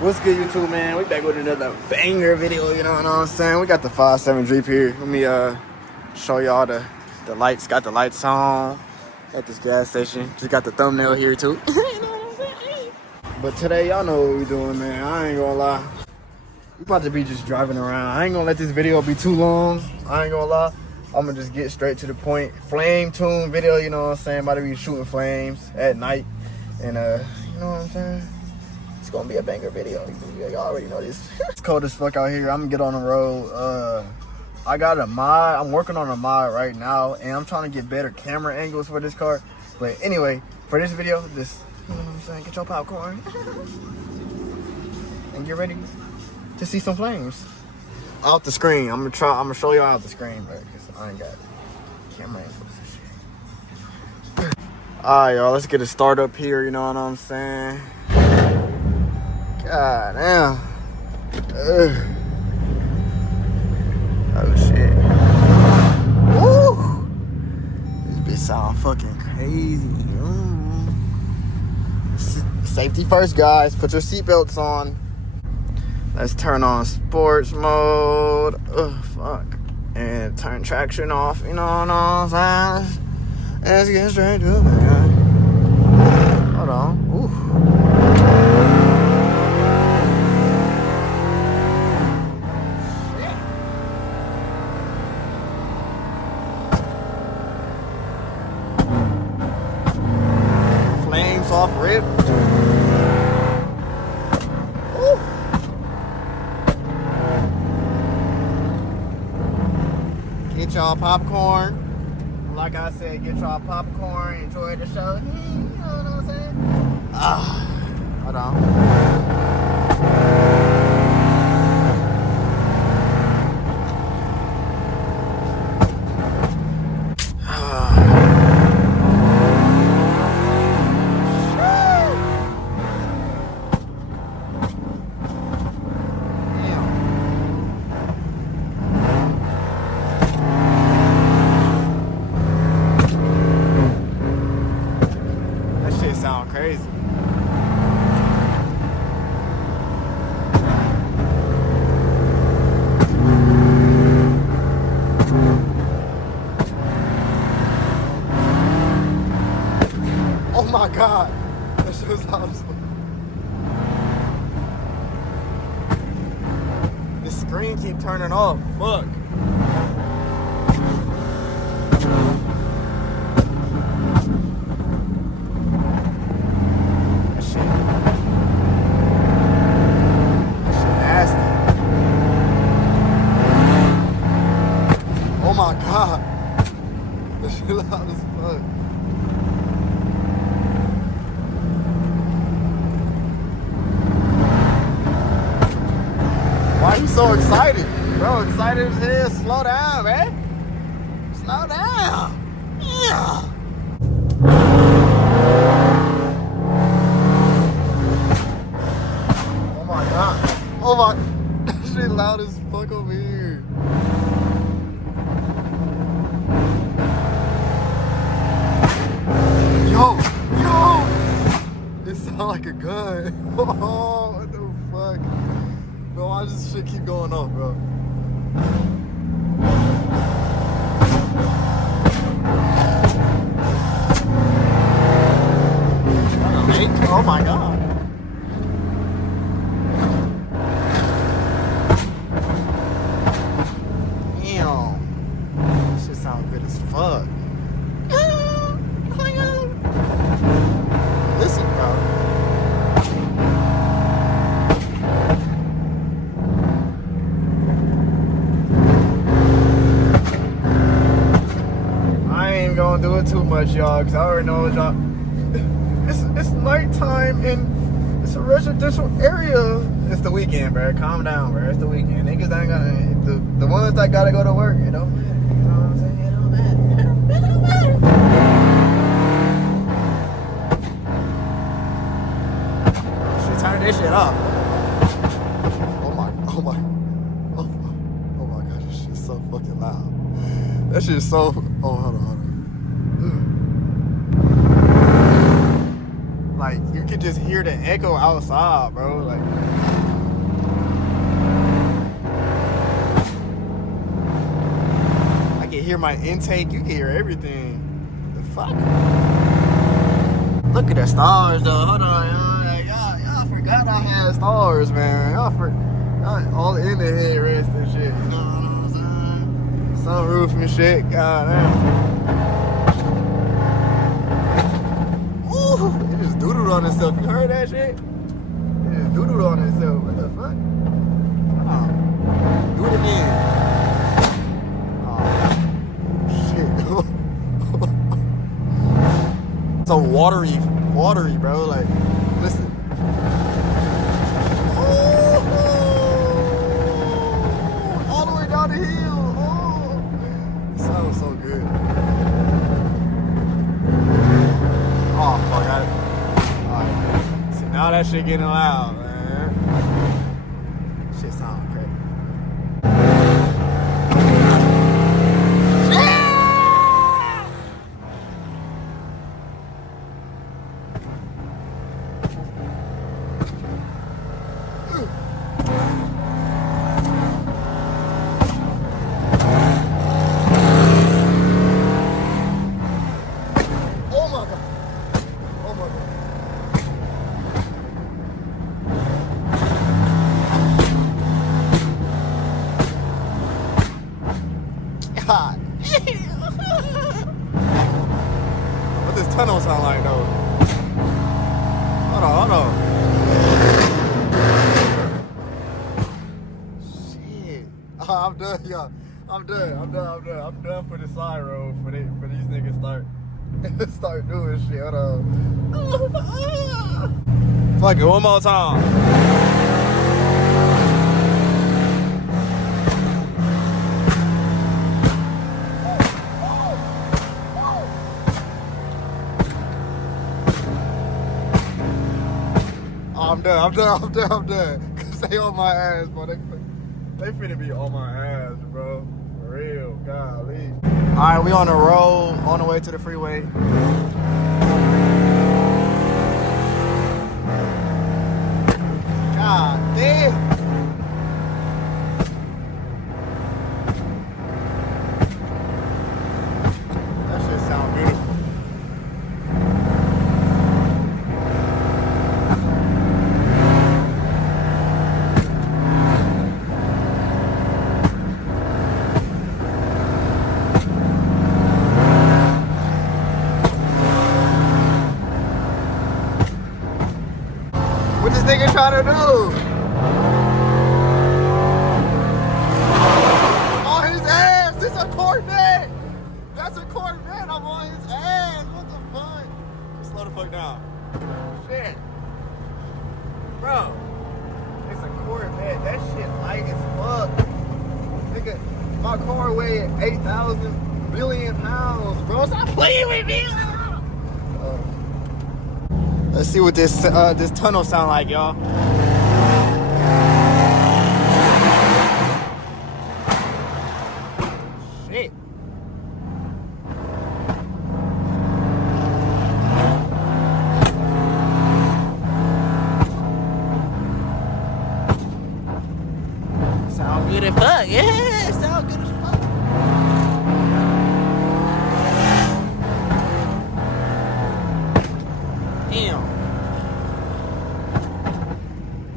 What's good, YouTube, man? We back with another banger video, you know what I'm saying? We got the 5.7 Jeep here. Let me show y'all the lights. Got the lights on at this gas station. Just got the thumbnail here, too. You know what I'm saying? But today, y'all know what we doing, man. I ain't gonna lie. We about to be just driving around. I ain't gonna let this video be too long. I ain't gonna lie. I'm gonna just get straight to the point. Flame tune video, you know what I'm saying? About to be shooting flames at night. And, you know what I'm saying? It's gonna be a banger video. Y'all already know this. It's cold as fuck out here. I'm gonna get on the road. I got a mod. I'm working on a mod right now, and I'm trying to get better camera angles for this car. But anyway, for this video, just, you know what I'm saying, get your popcorn and get ready to see some flames. Off the screen. I'm gonna show y'all off the screen, bro, because I ain't got camera angles and shit. Alright, y'all, let's get it started up here, you know what I'm saying? God damn. Oh shit. Woo! This bitch sound fucking crazy. Safety first, guys. Put your seatbelts on. Let's turn on sports mode. Fuck. And turn traction off. You know what I'm saying? Let's get straight to it, man. Hold on. Ooh. Flames off rip. Ooh. Get y'all popcorn. Like I said, get y'all popcorn, enjoy the show. You know what I'm saying? Hold on. Sound crazy. Oh my god, that shit was loud as fuck. The screen keep turning off. Fuck. Oh my god, that shit loud as fuck. Why are you so excited? Bro, excited as hell. Slow down, man. Slow down. Yeah. Oh my god. Oh my, that shit loud as fuck over here. Yo! It sounds like a gun. Oh, what the fuck? Bro, why does this shit keep going off, bro? Oh my god. Damn. This shit sounds good as fuck. Listen, bro. I ain't gonna do it too much, y'all, because I already know what y'all. It's nighttime and it's a residential area. It's the weekend, bro. Calm down, bro. It's the weekend. Niggas ain't gonna. The ones that gotta go to work, it don't matter. You know what I'm saying? It don't matter. It don't matter. Should turn this shit off. Oh my god, this shit's so fucking loud. That shit's so. Oh, hold on. Like, you could just hear the echo outside, bro. Like, hear my intake. You can hear everything. The fuck? Look at the stars, though. Hold on, y'all forgot I had stars, man. Y'all all in the headrest and shit. You know what I'm saying? Sunroof and shit. God damn. Ooh, it just doodled on itself. You heard that shit? It just doodled on itself. What the fuck? Oh. Do it again. Oh, shit. So watery, bro. Like, listen. Oh, all the way down the hill. Oh, it sounds so good. Oh, fuck, got it. Alright. See, now that shit getting loud, man. Shit sound crazy. God. What this tunnel sound like though? Hold on. Shit. I'm done, y'all. I'm done for the side road for these niggas start doing shit. Hold on. Fuck it, one more time. I'm done. Cause they on my ass, bro. They finna be on my ass, bro. For real, golly. Alright, we on the road, on the way to the freeway. God damn. That shit sound beautiful. What this nigga trying to do? On his ass! This a Corvette! That's a Corvette! I'm on his ass! What the fuck? Just slow the fuck down. Shit. Bro. It's a Corvette. That shit light as fuck. Nigga, my car weighed 8,000 billion pounds, bro. Stop playing with me! Let's see what this tunnel sound like, y'all. Shit. Sound good as fuck, yeah. Sound good as fuck. Damn.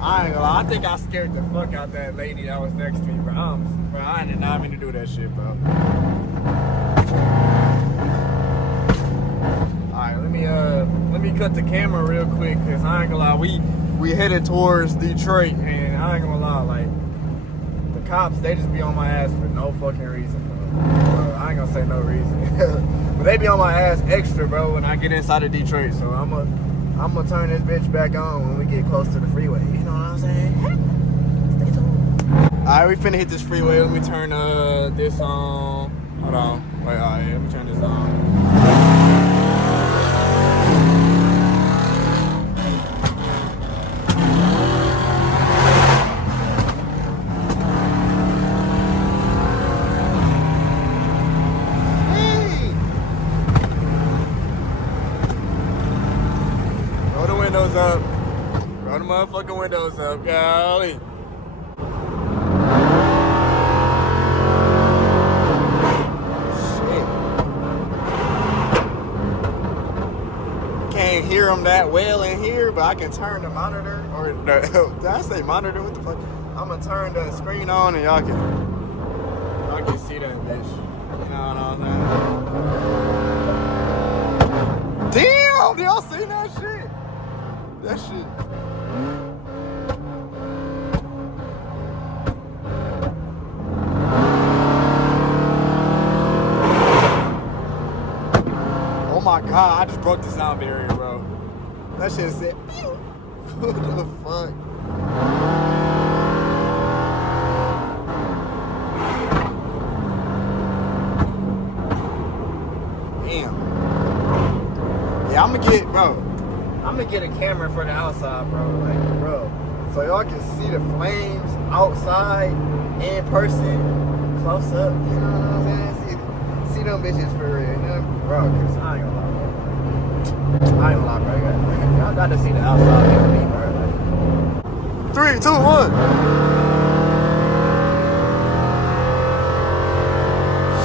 I ain't gonna lie, I think I scared the fuck out that lady that was next to me, bro. I did not mean to do that shit, bro. Alright, let me cut the camera real quick, cause I ain't gonna lie, we headed towards Detroit, and I ain't gonna lie, like, the cops, they just be on my ass for no fucking reason, bro. I ain't gonna say no reason. But they be on my ass extra, bro, when I get inside of Detroit. So I'm gonna turn this bitch back on when we get close to the freeway. You know what I'm saying? Stay tuned. Alright, we finna hit this freeway. Let me turn this on. Hold on. Wait, alright, let me turn this on. Windows up. Roll the motherfucking windows up, golly. can't hear them that well in here, but I can turn the monitor, or did I say monitor? What the fuck? I'm gonna turn the screen on and y'all can see that bitch. You know what I'm saying? Damn, y'all seen that shit? That shit. Oh my god, I just broke the sound barrier, bro. That shit said, pew. What the fuck? Damn. Yeah, I'm gonna get a camera for the outside, bro. Like, bro. So y'all can see the flames outside in person, close up. You know what I'm saying? See them bitches for real, you know? Bro, cause I ain't gonna lie, bro. Y'all got to see the outside of me, bro. Like, 3, 2, 1.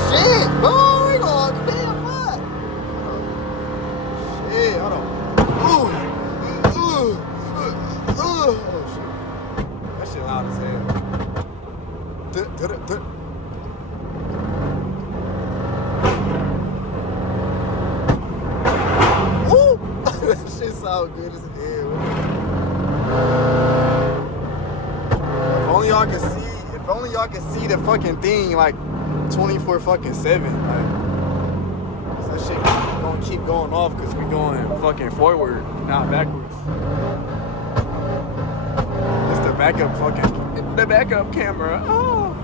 Shit, bro. We going damn fuck. Shit, hold on. Oh, shit. That shit loud as hell. That shit sound good as hell. If only y'all can see the fucking thing like 24 fucking 7. Like, that shit gonna keep going off because we going fucking forward, not backwards. It's the backup camera. Oh.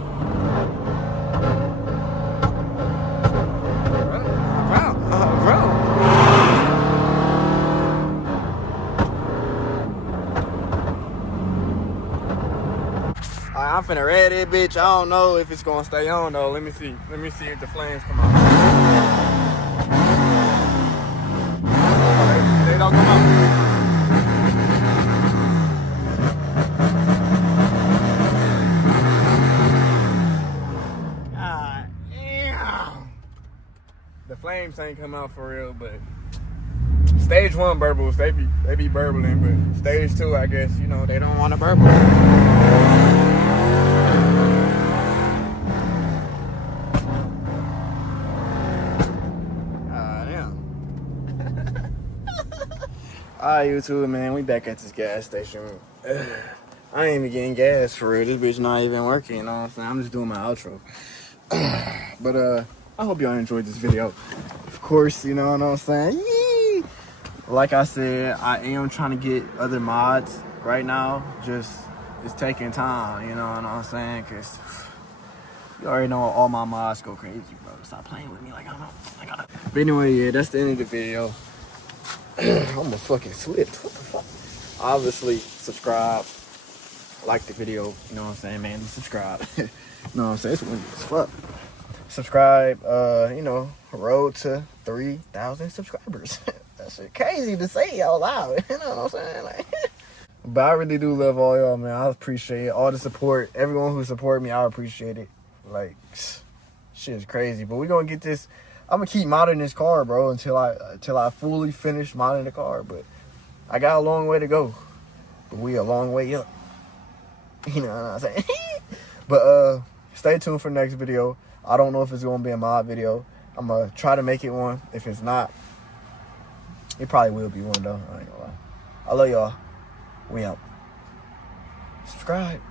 Bro. I'm finna read it, bitch. I don't know if it's gonna stay on though. Let me see if the flames come out. They don't come out. God damn. The flames ain't come out for real, but stage 1 burbles, they be burbling, but stage 2, I guess, you know, they don't want to burble. Alright, YouTube, man, we back at this gas station. I ain't even getting gas for real. This bitch not even working, you know what I'm saying? I'm just doing my outro. But I hope y'all enjoyed this video. Of course, you know what I'm saying? Yee! Like I said, I am trying to get other mods right now. Just, it's taking time, you know what I'm saying? Because you already know all my mods go crazy, bro. Stop playing with me like I gotta. But anyway, yeah, that's the end of the video. I almost fucking slipped. What the fuck? Obviously, subscribe. Like the video. You know what I'm saying, man? Subscribe. You know what I'm saying? It's windy as fuck. Subscribe. You know, road to 3,000 subscribers. That shit crazy to say out loud. You know what I'm saying? Like, but I really do love all y'all, man. I appreciate all the support. Everyone who support me, I appreciate it. Like, shit is crazy. But we gonna get this. I'm gonna keep modding this car, bro, until I fully finish modding the car. But I got a long way to go. But we a long way up. You know what I'm saying? But stay tuned for the next video. I don't know if it's gonna be a mod video. I'm gonna try to make it one. If it's not, it probably will be one though. I ain't gonna lie. I love y'all. We out. Subscribe.